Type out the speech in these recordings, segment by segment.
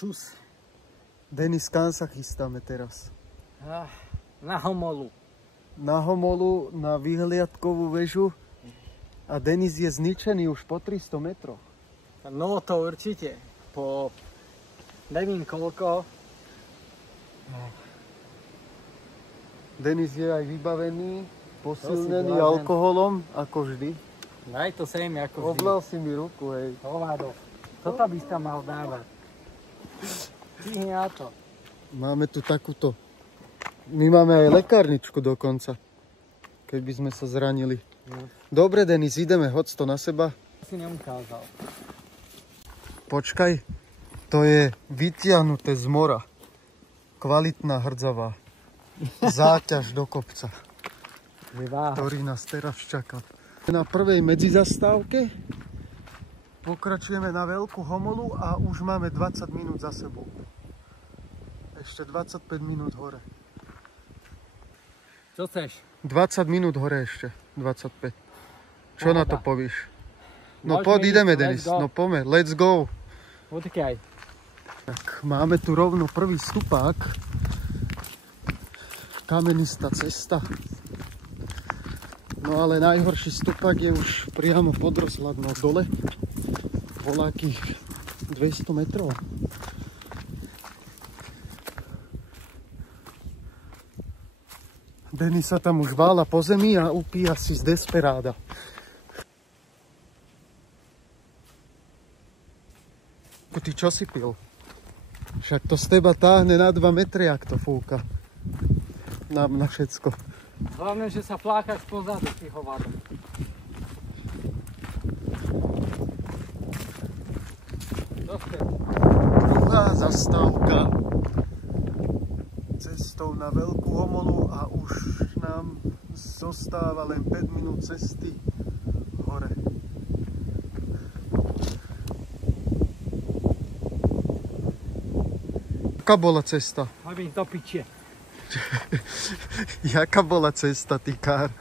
Čus. Denis, kam sa chystáme teraz? Na Homolu. Na Homolu, na vyhliadkovú väžu. A Denis je zničený už po 300 metroch. No to určite. Po nevím koľko. Denis je aj vybavený, posilnený alkoholom, ako vždy. Daj to sem, ako vždy. Oblal si mi ruku, hej. Hovado. Toto by sa mal dávať. Čihni na to. Máme tu takúto. My máme aj lekárničku dokonca. Keby sme sa zranili. Dobre, Denis, ideme, hoď to na seba. Si neukázal. Počkaj, to je vytiahnuté z mora. Kvalitná hrdzavá. Záťaž do kopca, ktorý nás teraz čaká. Na prvej medzizastávke pokračujeme na Veľkú Homolu a už máme 20 minút za sebou. Ešte 25 minút hore. Čo chceš? 20 minút hore ešte, 25. Čo na to povíš? No poď, ideme, Denis. No poďme, let's go. Počkaj. Tak, máme tu rovno prvý stupák. Kamenistá cesta. No ale najhorší stupak je už priamo pod Rozhľadnou dole. Voľakých 200 metrov. Denis sa tam už vála po zemi a upíja si z Desperáda. Ty čo si pil? Však to z teba táhne na 2 metry, ak to fúka. Nám na všetko. Hlavne, že sa flákaš pozadu, ty hovado. Druhá zastávka cestou na Veľkú Homolu a už nám zostáva len 5 minút cesty hore. Jaká bola cesta? Hlavím do piče. Jaká bola cesta, Tykár?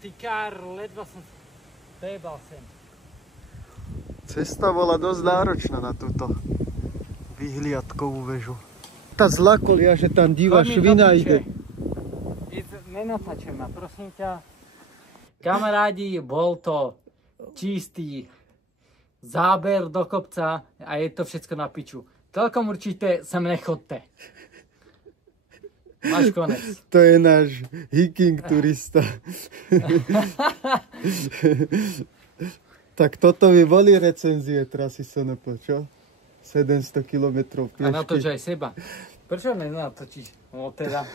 Tykár, ledva som bébal sem. Cesta bola dosť náročná na túto vyhliadkovú väžu. Tá zlakolia, že tam diva švina ide. Nenatáčaj ma, prosím ťa. Kamarádi, bol to čistý záber do kopca a je to všetko na piču. Celkom určite sem nechodte. Máš konec. To je náš hiking turista. Tak toto by boli recenzie trasy SNP, čo? 700 km piešky. A natoč aj seba. Prečo nenatočíš? No teda.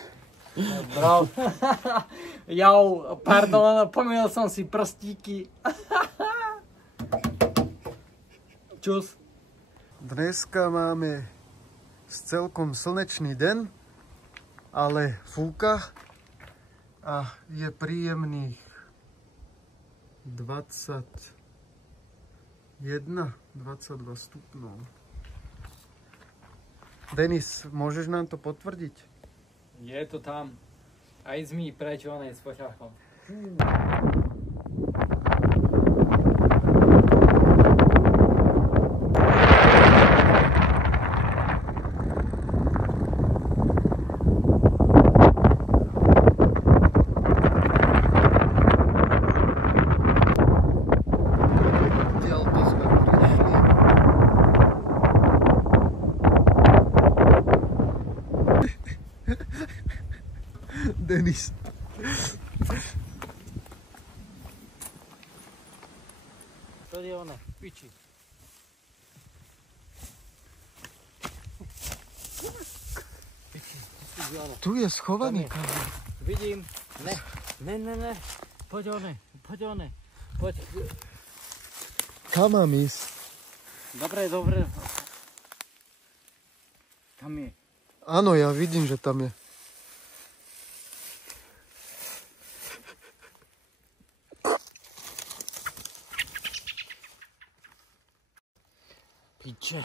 Bro. Pardon, pomýlil som si prstíky. Čus. Dneska máme celkom slnečný deň, ale fúka a je príjemných 21, 22 stupňov. Denis, môžeš nám to potvrdiť? Je to tam. Aj zmí preč onej s poťahom. Denis. To je ono, piči. Tu je schovaný. Vidím. Ne. Poď one. Poď. Kam mám ísť? Dobre. Tam je. Áno, ja vidím, že tam je. Piče.